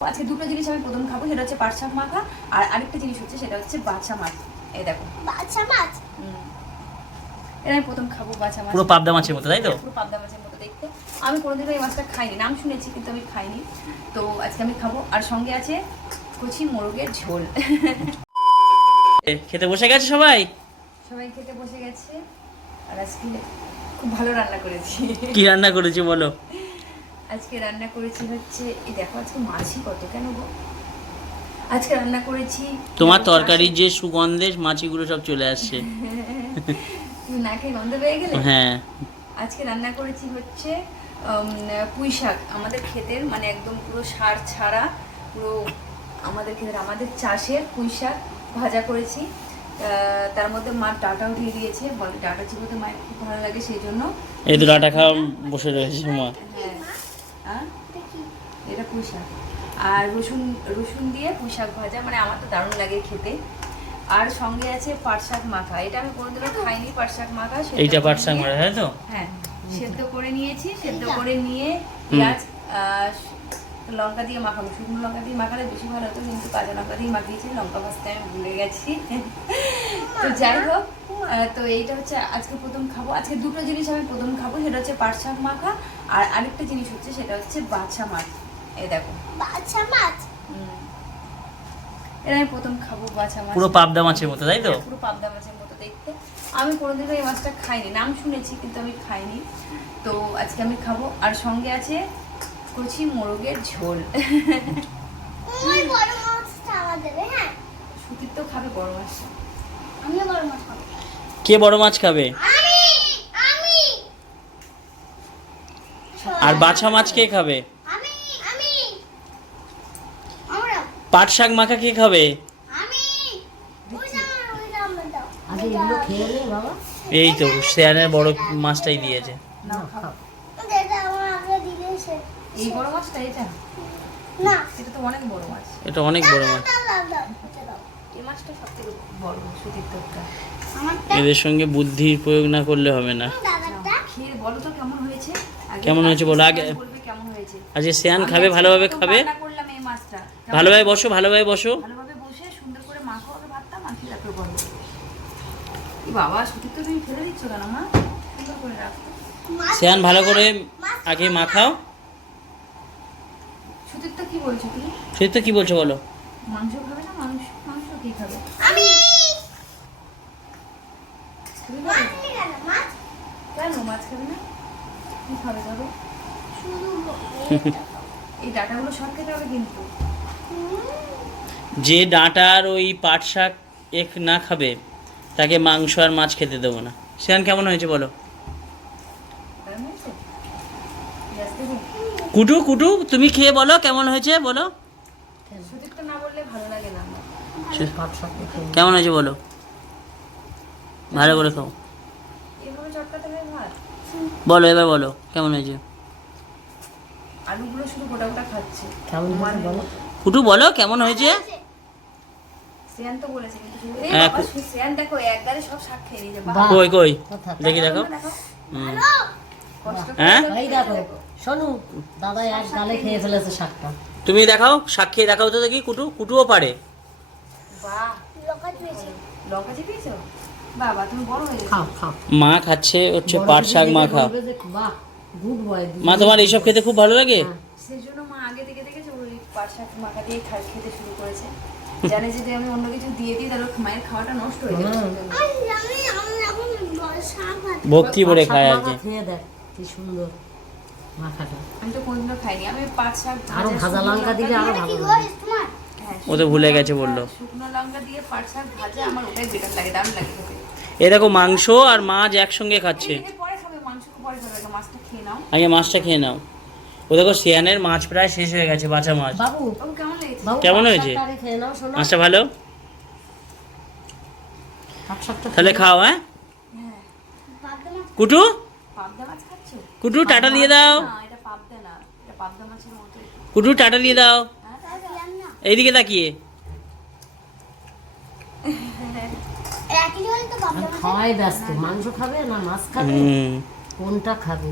আজকে দুটো জিনিস আমি প্রথম খাব সেটা হচ্ছে পাট শাক মাখা আর আরেকটা জিনিস হচ্ছে সেটা হচ্ছে বাছা মাছ। এই দেখো। বাচ্চা মাছ? হুম। এটা আমি প্রথম খাব বাছা মাছ। পুরো পাবদা মাছের মতো তাই তো? পুরো পাবদা মাছের মতো দেখতে। আমি কোনোদিনও এই মাছটা খাইনি নাম শুনেছি কিন্তু আমি খাইনি। তো আজকে আমি খাব আর সঙ্গে আছে কচি মোরগের ঝোল। খেতে বসে গেছে সবাই? সবাই খেতে বসে গেছে আর আজকে খুব ভালো রান্না করেছি। কি রান্না করেছি বলো? আজকে রান্না করেছি হচ্ছে এই দেখো আজকে মাছই কত কেন গো? আজকে রান্না করেছি তোমার তরকারির যে সুগন্ধে মাছিগুলো সব চলে আসছে। তুমি না খেয়ে গন্ধ পেয়ে গেলে? হ্যাঁ। আজকে রান্না করেছি হচ্ছে পুঁই শাক। আমাদের ক্ষেতের মানে একদম পুরো সার ছাড়া পুরো আমাদের ক্ষেতের আমাদের চাষের পুঁই শাক ভাজা করেছি। আহ, তার মধ্যে মা ডাটাও দিয়ে দিয়েছে। বলে ডাটা চিবোতে মায়ের খুব ভালো লাগে সেই জন্য এই ডাটা খাওয়া বসে রয়েছে মা। হ্যাঁ এটা পুঁই শাক আর রসুন রসুন দিয়ে পুঁই শাক ভাজা মানে আমার তো দারুণ লাগে খেতে। আর সঙ্গে আছে পাট শাক মাখা। এটা আমি কোনোদিনও খাইনি পাট শাক মাখা এইটা পাট করে শাক নিয়ে- মারা তো? হ্যাঁ সেদ্ধ করে নিয়েছি সেদ্ধ করে নিয়ে পেঁয়াজ লঙ্কা দিয়ে মাখাবো। শুকনো লঙ্কা দিয়ে মাখালে বেশি ভালো হতো কিন্তু কাঁচা লঙ্কা দিয়ে মাখিয়েছি লঙ্কা ভাজতে আমি ভুলে গেছি। তো যাই হোক তো এইটা হচ্ছে আজকে প্রথম খাব। আজকে দুটো জিনিস আমি প্রথম খাব সেটা হচ্ছে পাট শাক মাখা আর আরেকটা জিনিস হচ্ছে সেটা হচ্ছে বাছা মাছ। এই দেখো। বাচ্চা মাছ? হুম। এটা আমি প্রথম খাব বাছা মাছ। পুরো পাবদা মাছের মতো তাই তো? পুরো পাবদা মাছের মতো দেখতে। আমি কোনোদিনও এই মাছটা খাইনি নাম শুনেছি কিন্তু আমি খাইনি। তো আজকে আমি খাব আর সঙ্গে আছে কচি মোরগের ঝোল। হ্যাঁ। সুতির তো খাবে বড় মাছটা আমিও বড় মাছ খাব। কে বড় মাছ খাবে? আমি আমি। আর বাছা মাছ কে খাবে? আমি আমি। আমরা। পাট শাক মাখা কে খাবে? বাবা। এই তো শেয়ানের বড় মাছটাই দিয়েছে। এটা? না। এটা তো অনেক বড় মাছ। এদের সঙ্গে বুদ্ধির প্রয়োগ না করলে হবে না। দাদাটা খেয়ে বলো তো কেমন হয়েছে? আগে কেমন হয়েছে বলো, আগে- আজকে শেয়ান খাবে ভালোভাবে খাবে? রান্না করলাম এই মাছটা। কেমন ভালোভাবে বসো ভালোভাবে বসো। শেয়ান ভালো করে আগে মাখাও। সুতির তো কি বলছো তুমি? সে তো কি বলছো বলো? মাংস খাবে না? মাংস মাংস কি খাবে? আমি তুমি মাছ খাবে নিয়ে গেল মাছ কেন মাছ খাবে না কি খাবে ধরো এই ডাটাগুলো সব খেতে হবে কিন্তু যে ডাঁটার ওই পাট শাক এক না খাবে তাকে মাংস আর মাছ খেতে দেবো না শেয়ান কেমন হয়েছে বলো? কুটু কুটু তুমি খেয়ে বলো কেমন হয়েছে বলো। কেমন হয়েছে বলো ভালো করে খাও। বলো এবার বলো কেমন হয়েছে? আলুগুলো শুধু গোটা গোটা খাচ্ছে। কেমন বলো। কুটু বলো কেমন হয়েছে? হ্যাঁ। কই কই? দেখি দেখো। হ্যাঁ? তো এই দাদা এক গালে খেয়ে ফেলেছে শাকটা। তুমি দেখাও শাক খেয়ে দেখাও তো দেখি কুটু কুটুও পারে। বাহ। লঙ্কা পেয়েছে লঙ্কা চিপিয়েছো বাবা তুমি বড় হয়ে গেছো। খাও খাও। মা খাচ্ছে হচ্ছে পাট শাক মাখা মা তোমার এইসব খেতে খুব ভালো লাগে? সেই জন্য মা আগে থেকে দেখেছে ওই পাট শাক মাখা দিয়ে খেতে শুরু করেছে। জানে যদি আমি অন্য কিছু দিয়ে দিই তাহলে মায়ের খাওয়াটা নষ্ট হয়ে যাবে। ভক্তি ভরে খায় আর কি দেখ কি সুন্দর মাখাটা। আমি তো কোনদিনও খাইনি। আমি পাট শাক আরও ভাজা, লঙ্কা দিলে আরও ভালো হ্যাঁ, ও তো ভুলে গেছে বলল। শুকনো লঙ্কা দিয়ে পাট শাক ভাজা আমার ওটাই বেটার লাগে দারুণ লাগে এ দেখো মাংস আর মাছ একসঙ্গে খাচ্ছে। আগে মাছটা খেয়ে নাও। আগে মাছটা খেয়ে নাও। ও দেখো শিয়ানের মাছ প্রায় শেষ হয়ে গেছে বাঁচা মাছ। কেমন হয়েছে? মাছটা ভালো? তাহলে খাও হ্যাঁ? হ্যাঁ। কুটু? পাবদা মাছ খাচ্ছো? কুটু টাটা দিয়ে দাও। না এটা পাবদা না এটা পাবদা মাছের মতো কুটু টাটা দিয়ে দাও। এইদিকে তাকিয়ে। খাওয়াই ব্যস্ত। মাংস খাবে না মাছ খাবে? কোনটা খাবে?